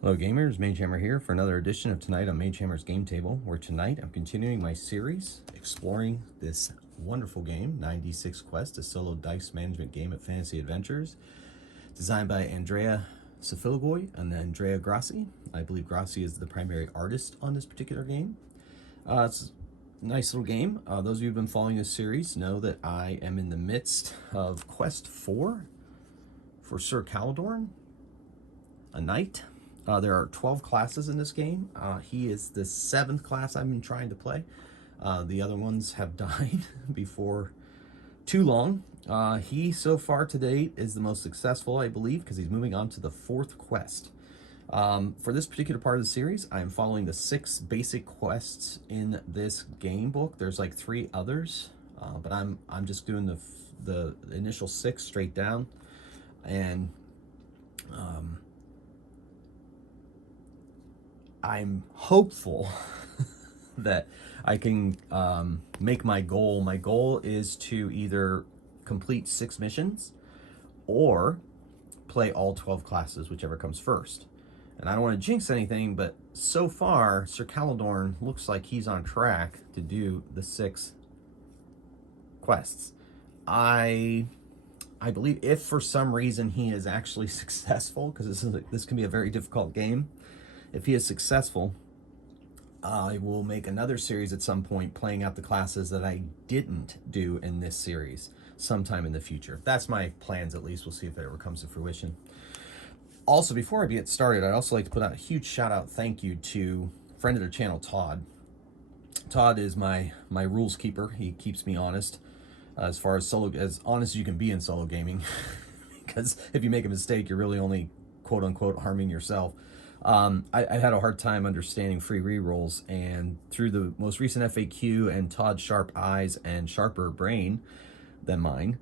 Hello gamers, Magehammer here for another edition of Tonight on Magehammer's Game Table, where tonight I'm continuing my series exploring this wonderful game, 96 Quest, a solo dice management game at Fantasy Adventures, designed by Andrea Sfiligoi and Andrea Grassi. I believe Grassi is the primary artist on this particular game. It's a nice little game. Those of you who've been following this series know that I am in the midst of Quest 4 for Sir Caladorn, a knight. There are 12 classes in this game. He is the 7th class I've been trying to play. The other ones have died before too long. He, so far to date, is the most successful, I believe, because he's moving on to the 4th quest. For this particular part of the series, I'm following the 6 basic quests in this game book. There's like 3 others, but I'm just doing the initial 6 straight down. And I'm hopeful that I can make my goal. My goal is to either complete 6 missions or play all 12 classes, whichever comes first. And I don't want to jinx anything, but so far, Sir Caladorn looks like he's on track to do the 6 quests. I believe if for some reason he is actually successful, because this can be a very difficult game, if he is successful, I will make another series at some point playing out the classes that I didn't do in this series sometime in the future. That's my plans, at least. We'll see if it ever comes to fruition. Also, before I get started, I'd also like to put out a huge shout out thank you to a friend of the channel, Todd. Todd is my rules keeper. He keeps me honest, as far as as honest as you can be in solo gaming. Because if you make a mistake, you're really only quote unquote harming yourself. I had a hard time understanding free rerolls, and through the most recent FAQ and Todd's sharp eyes and sharper brain than mine,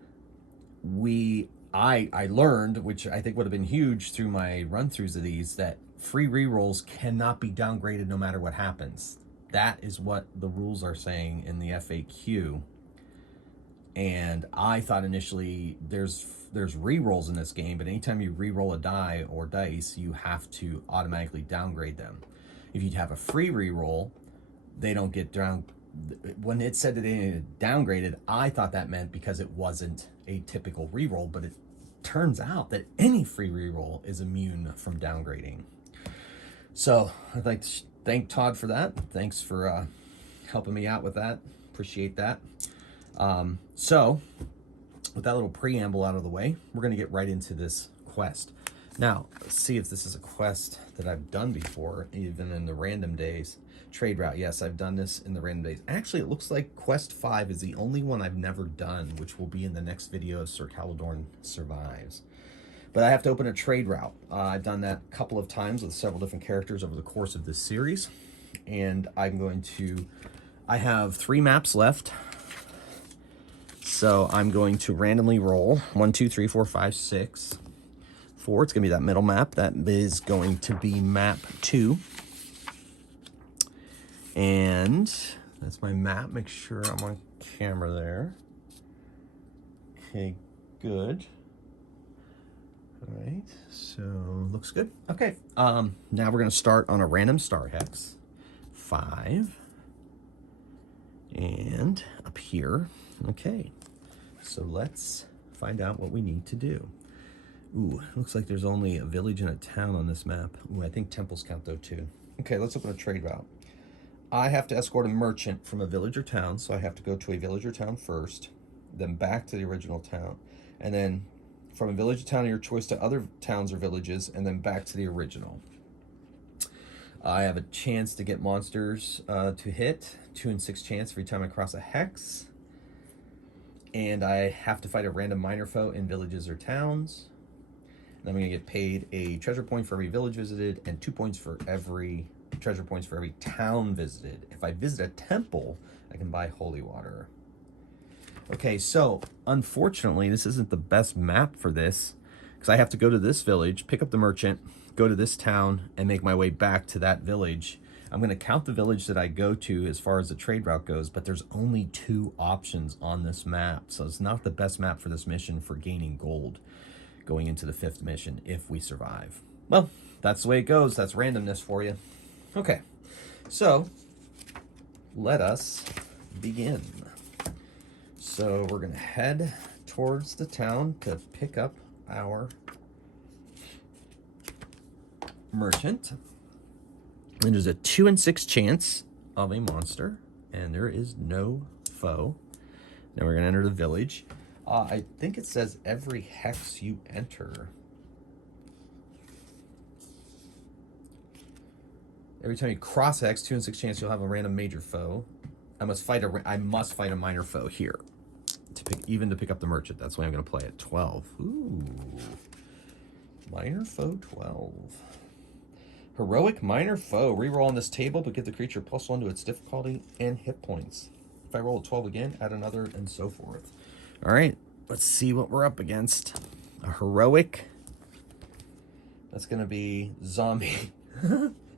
I learned, which I think would have been huge through my run-throughs of these, that free rerolls cannot be downgraded no matter what happens. That is what the rules are saying in the FAQ. And I thought initially there's re-rolls in this game, but anytime you re-roll a die or dice, you have to automatically downgrade them. If you have a free re-roll, they don't get down. When it said that they needed downgraded, I thought that meant because it wasn't a typical re-roll, but it turns out that any free re-roll is immune from downgrading. So I'd like to thank Todd for that. Thanks for helping me out with that. Appreciate that. So with that little preamble out of the way, we're going to get right into this quest. Now, let's see if this is a quest that I've done before, even in the random days. Trade route. Yes, I've done this in the random days. Actually, it looks like quest 5 is the only one I've never done, which will be in the next video as Sir Caladorn survives. But I have to open a trade route. I've done that a couple of times with several different characters over the course of this series. And I have 3 maps left. So I'm going to randomly roll 1, 2, 3, 4, 5, 6, 4. It's going to be that middle map. That is going to be map 2. And that's my map. Make sure I'm on camera there. Okay, good. All right, so looks good. Okay, now we're going to start on a random star hex. 5. And up here. Okay, so let's find out what we need to do. Ooh, looks like there's only a village and a town on this map. Ooh, I think temples count though too. Okay, let's open a trade route. I have to escort a merchant from a village or town, so I have to go to a village or town first, then back to the original town, and then from a village or town of your choice to other towns or villages, and then back to the original. I have a chance to get monsters to hit, 2 in 6 chance every time I cross a hex. And I have to fight a random minor foe in villages or towns. And I'm going to get paid a treasure point for every village visited and 2 points for every treasure points for every town visited. If I visit a temple, I can buy holy water. Okay, so unfortunately, this isn't the best map for this because I have to go to this village, pick up the merchant, go to this town, and make my way back to that village. I'm going to count the village that I go to as far as the trade route goes, but there's only 2 options on this map, so it's not the best map for this mission for gaining gold going into the 5th mission if we survive. Well, that's the way it goes. That's randomness for you. Okay, so let us begin. So we're going to head towards the town to pick up our merchant. And there's a 2 in 6 chance of a monster, and there is no foe. Now we're going to enter the village. I think it says every hex you enter. Every time you cross hex, 2 in 6 chance you'll have a random major foe. I must fight a minor foe here to pick up the merchant. That's why I'm going to play at 12. Ooh, minor foe 12. Heroic minor foe. Reroll on this table, but give the creature +1 to its difficulty and hit points. If I roll a 12 again, add another, and so forth. All right, let's see what we're up against. A heroic. That's going to be zombie.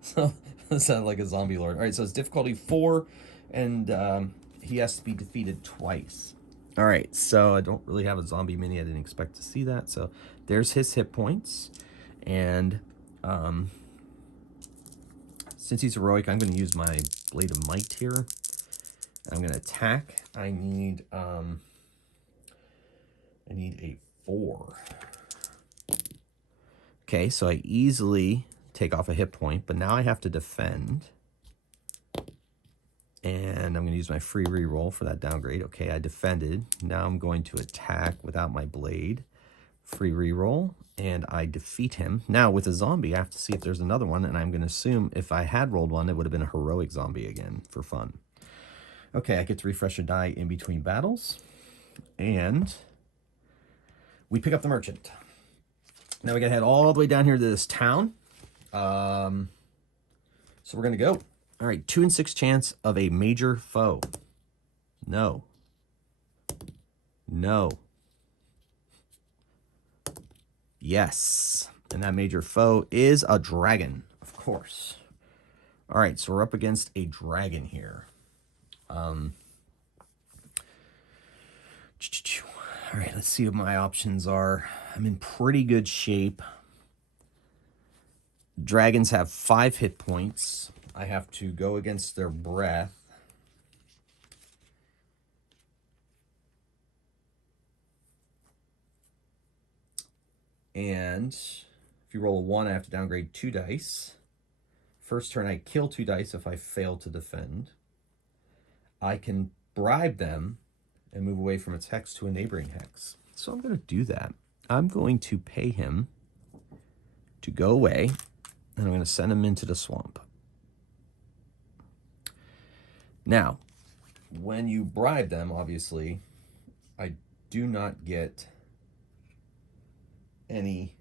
So that sounds like a zombie lord. All right, so it's difficulty 4, and he has to be defeated twice. All right, so I don't really have a zombie mini. I didn't expect to see that. So there's his hit points, and since he's heroic, I'm going to use my Blade of Might here. I'm going to attack. I need a 4. Okay, so I easily take off a hit point, but now I have to defend. And I'm going to use my free reroll for that downgrade. Okay, I defended. Now I'm going to attack without my blade. Free reroll, and I defeat him. Now with a zombie, I have to see if there's another one, and I'm going to assume if I had rolled one, it would have been a heroic zombie again for fun. Okay, I get to refresh a die in between battles, and we pick up the merchant. Now we got to head all the way down here to this town. So we're going to go. All right, 2 in 6 chance of a major foe. No. No. Yes. And that major foe is a dragon, of course. All right, so we're up against a dragon here. All right, let's see what my options are. I'm in pretty good shape. Dragons have 5 hit points. I have to go against their breath. And if you roll a 1, I have to downgrade 2 dice. First turn, I kill 2 dice if I fail to defend. I can bribe them and move away from its hex to a neighboring hex. So I'm going to do that. I'm going to pay him to go away, and I'm going to send him into the swamp. Now, when you bribe them, obviously, I do not get any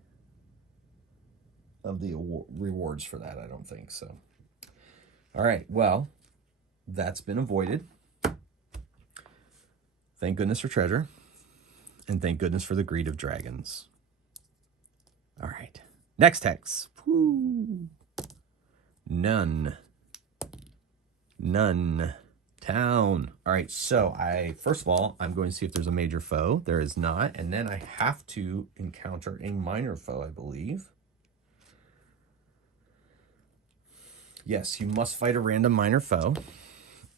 of the rewards for that, I don't think so. All right, well, that's been avoided. Thank goodness for treasure, and thank goodness for the greed of dragons. All right, next hex. Woo. None. Town. All right, so first of all, I'm going to see if there's a major foe. There is not, and then I have to encounter a minor foe, I believe. Yes, you must fight a random minor foe,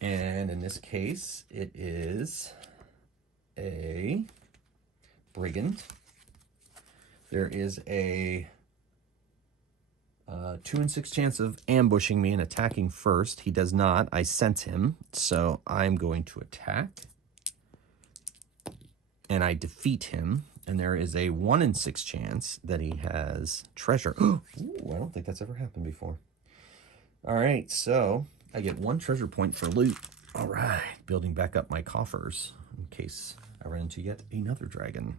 and in this case, it is a brigand. There is a 2 in 6 chance of ambushing me and attacking first. He does not. I sense him, so I'm going to attack. And I defeat him. And there is a 1 in 6 chance that he has treasure. Ooh, I don't think that's ever happened before. All right, so I get 1 treasure point for loot. All right, building back up my coffers in case I run into yet another dragon.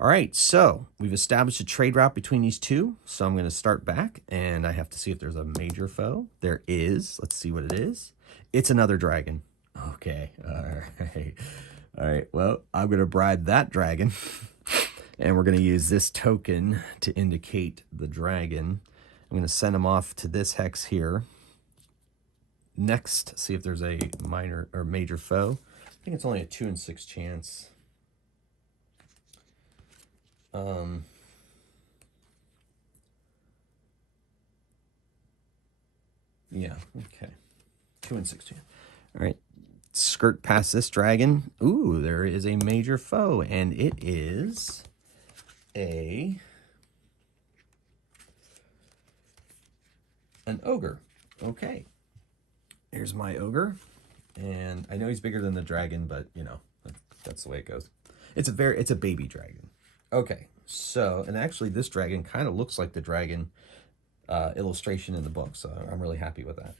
All right, so we've established a trade route between these two. So I'm going to start back, and I have to see if there's a major foe. There is. Let's see what it is. It's another dragon. Okay, all right. All right, well, I'm going to bribe that dragon, and we're going to use this token to indicate the dragon. I'm going to send him off to this hex here. Next, see if there's a minor or major foe. I think it's only a 2 in 6 chance. Yeah, okay. 2 and 16. All right. Skirt past this dragon. Ooh, there is a major foe, and it is an ogre. Okay. Here's my ogre. And I know he's bigger than the dragon, but you know, that's the way it goes. It's a baby dragon. Okay. So, and actually this dragon kind of looks like the dragon illustration in the book, so I'm really happy with that.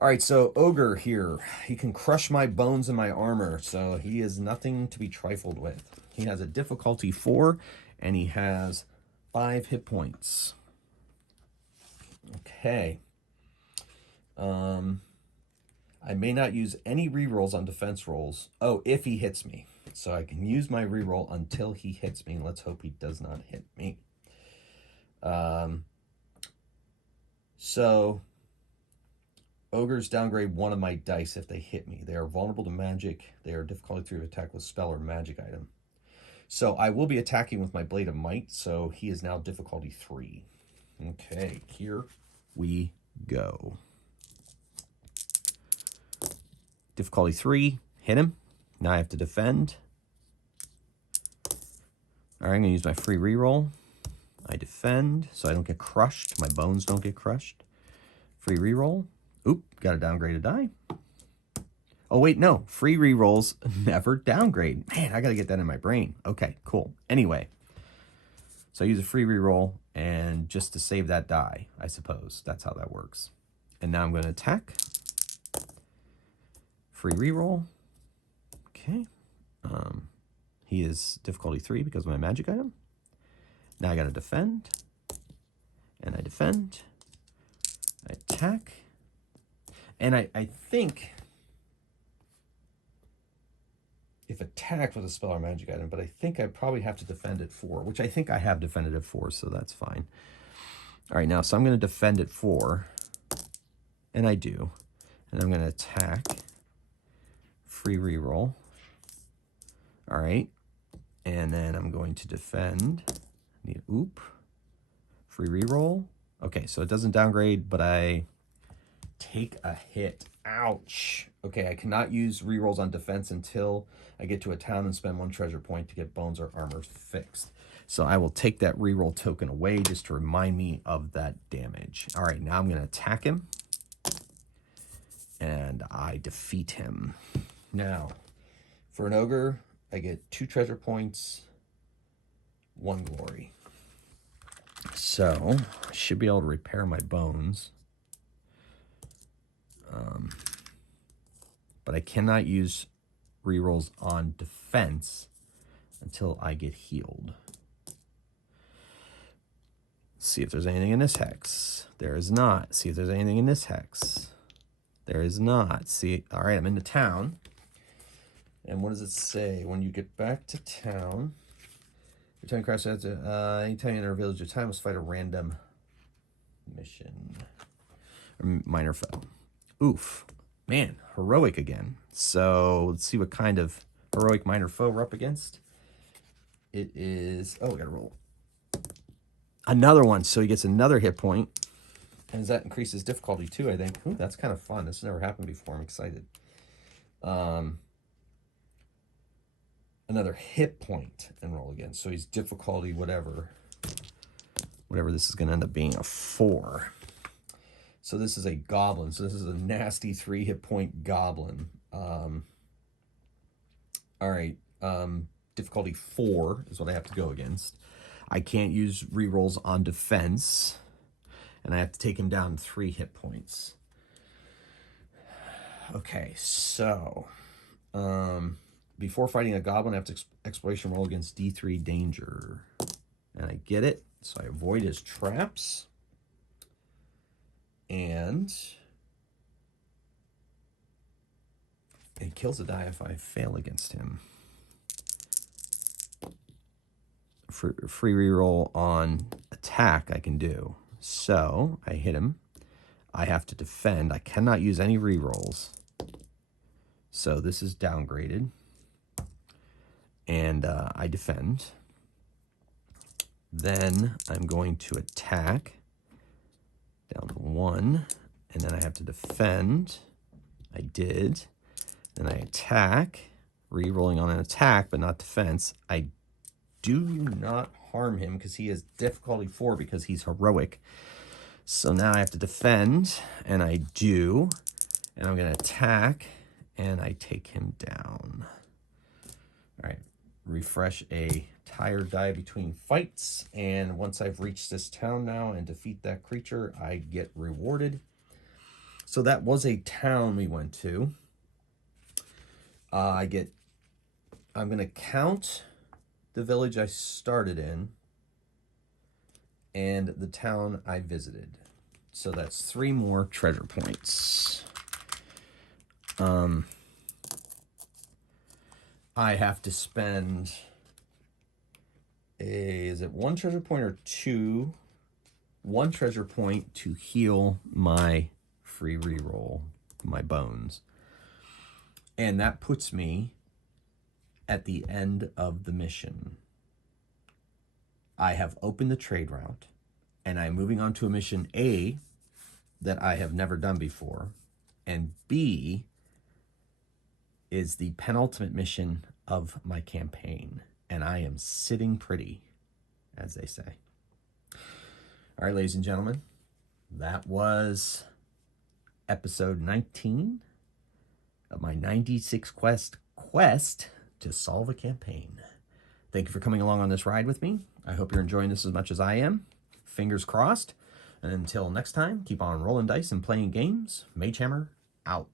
All right, so ogre here. He can crush my bones and my armor, so he is nothing to be trifled with. He has a difficulty 4, and he has 5 hit points. Okay. I may not use any rerolls on defense rolls. Oh, if he hits me. So I can use my reroll until he hits me. Let's hope he does not hit me. So ogres downgrade 1 of my dice if they hit me. They are vulnerable to magic. They are difficulty 3 to attack with spell or magic item. So I will be attacking with my Blade of Might, so he is now difficulty 3. Okay, here we go. Difficulty 3, hit him. Now I have to defend. All right, I'm gonna use my free reroll. I defend, so I don't get crushed. My bones don't get crushed. Free reroll. Oop, got a downgraded die. Oh, wait, no. Free rerolls never downgrade. Man, I got to get that in my brain. Okay, cool. Anyway, so I use a free reroll and just to save that die, I suppose. That's how that works. And now I'm going to attack. Free reroll. Okay. He is difficulty 3 because of my magic item. Now I got to defend. And I defend. I attack. And I think if attacked with a spell or magic item, but I think I probably have to defend at 4, which I think I have defended at 4, so that's fine. All right, now, so I'm going to defend at 4, and I do. And I'm going to attack, free reroll. All right, and then I'm going to defend. Need oop, free reroll. Okay, so it doesn't downgrade, but I take a hit. Ouch. Okay, I cannot use rerolls on defense until I get to a town and spend 1 treasure point to get bones or armor fixed. So I will take that reroll token away just to remind me of that damage. All right, now I'm going to attack him. And I defeat him. Now, for an ogre, I get 2 treasure points, 1 glory. So I should be able to repair my bones. But I cannot use rerolls on defense until I get healed. See if there's anything in this hex. There is not. See if there's anything in this hex. There is not. See, all right, I'm in the town. And what does it say? When you get back to town, return crash anytime you enter a village, your time must fight a random mission. Or minor foe. Oof. Man, heroic again. So let's see what kind of heroic minor foe we're up against. It is, oh, we gotta roll. Another one, so he gets another hit point. And that increases difficulty too, I think. Ooh, that's kind of fun. This has never happened before. I'm excited. Another hit point and roll again. So he's difficulty, whatever this is gonna end up being, a 4. So this is a goblin. So this is a nasty 3 hit point goblin. All right. Difficulty 4 is what I have to go against. I can't use rerolls on defense. And I have to take him down 3 hit points. Okay, so before fighting a goblin, I have to exploration roll against D3 danger. And I get it. So I avoid his traps. And it kills a die if I fail against him. Free reroll on attack I can do. So I hit him. I have to defend. I cannot use any rerolls. So this is downgraded. And I defend. Then I'm going to attack. Down to 1. and then I have to defend. I did. Then I attack, re-rolling on an attack, but not defense. I do not harm him because he has difficulty 4 because he's heroic. So now I have to defend, and I do. And I'm going to attack, and I take him down. All right, refresh a tired die between fights. And once I've reached this town now and defeat that creature, I get rewarded. So that was a town we went to. I'm going to count the village I started in and the town I visited. So that's 3 more treasure points. I have to spend is it 1 treasure point or 2? 1 treasure point to heal my free reroll, my bones. And that puts me at the end of the mission. I have opened the trade route, and I'm moving on to a mission A that I have never done before, and B is the penultimate mission of my campaign, and I am sitting pretty, as they say. All right, ladies and gentlemen, that was episode 19 of my 96 quest to solve a campaign. Thank you for coming along on this ride with me. I hope you're enjoying this as much as I am. Fingers crossed. And until next time, keep on rolling dice and playing games. Magehammer out.